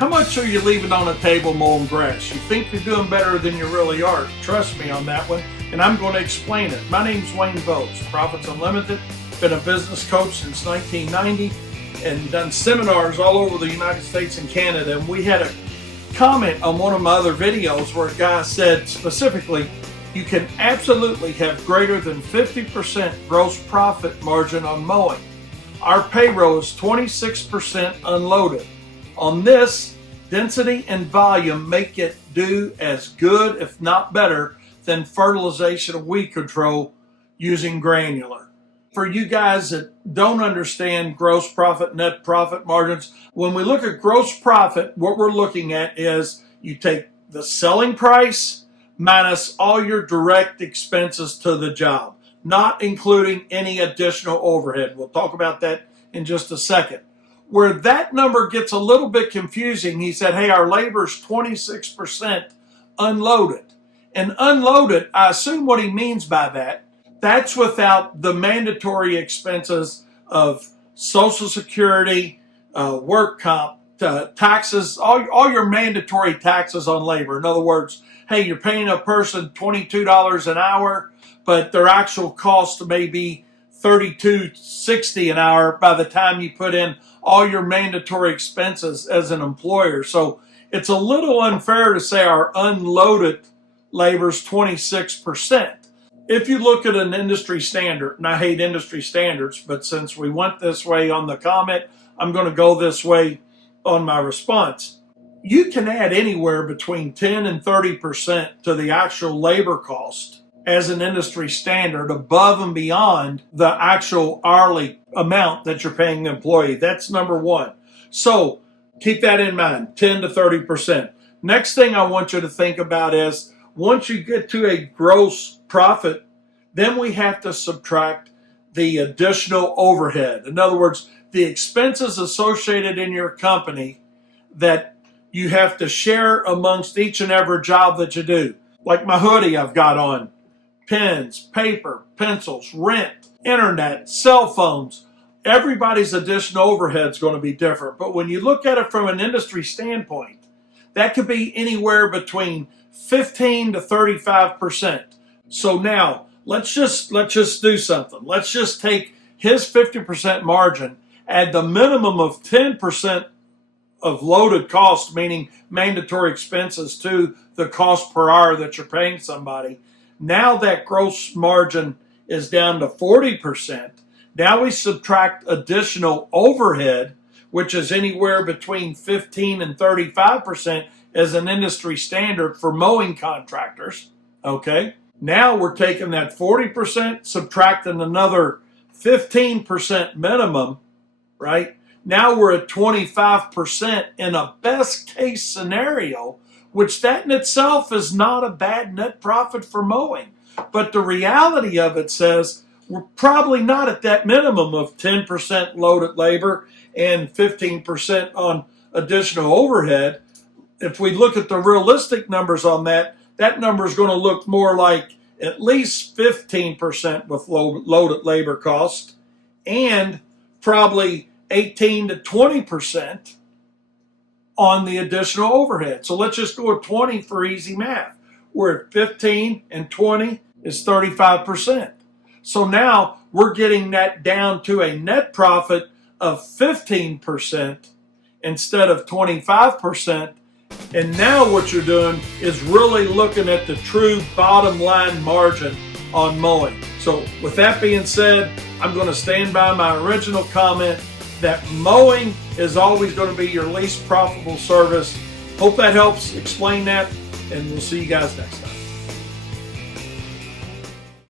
How much are you leaving on the table mowing grass? You think you're doing better than you really are. Trust me on that one, and I'm going to explain it. My name's Wayne Votes, Profits Unlimited. Been a business coach since 1990 and done seminars all over the United States and Canada. And we had a comment on one of my other videos where a guy said specifically, you can absolutely have greater than 50% gross profit margin on mowing. Our payroll is 26% unloaded. On this, density and volume make it do as good, if not better, than fertilization and weed control using granular. For you guys that don't understand gross profit, net profit margins, when we look at gross profit, what we're looking at is you take the selling price minus all your direct expenses to the job, not including any additional overhead. We'll talk about that in just a second. Where that number gets a little bit confusing, he said, hey, our labor's 26% unloaded. And unloaded, I assume what he means by that, that's without the mandatory expenses of Social Security, work comp, taxes, all your mandatory taxes on labor. In other words, hey, you're paying a person $22 an hour, but their actual cost may be $32.60 an hour by the time you put in all your mandatory expenses as an employer. So it's a little unfair to say our unloaded labor is 26%. If you look at an industry standard, and I hate industry standards, but since we went this way on the comment, I'm going to go this way on my response. You can add anywhere between 10 and 30% to the actual labor cost as an industry standard above and beyond the actual hourly amount that you're paying the employee. That's number one. So keep that in mind, 10 to 30%. Next thing I want you to think about is once you get to a gross profit, then we have to subtract the additional overhead. In other words, the expenses associated in your company that you have to share amongst each and every job that you do. Like my hoodie I've got on, pens, paper, pencils, rent, internet, cell phones. Everybody's additional overhead is going to be different. But when you look at it from an industry standpoint, that could be anywhere between 15 to 35%. So now let's just do something. Let's just take his 50% margin, add the minimum of 10% of loaded cost, meaning mandatory expenses, to the cost per hour that you're paying somebody. Now that gross margin is down to 40%. Now we subtract additional overhead, which is anywhere between 15 and 35% as an industry standard for mowing contractors. Okay. Now we're taking that 40%, subtracting another 15% minimum, right? Now we're at 25% in a best case scenario, which that in itself is not a bad net profit for mowing. But the reality of it says we're probably not at that minimum of 10% loaded labor and 15% on additional overhead. If we look at the realistic numbers on that, that number is going to look more like at least 15% with loaded labor cost and probably 18 to 20% on the additional overhead. So let's just go with 20 for easy math. We're at 15 and 20 is 35%. So now we're getting that down to a net profit of 15% instead of 25%. And now what you're doing is really looking at the true bottom line margin on mowing. So with that being said, I'm going to stand by my original comment that mowing is always going to be your least profitable service. Hope that helps explain that, and we'll see you guys next time.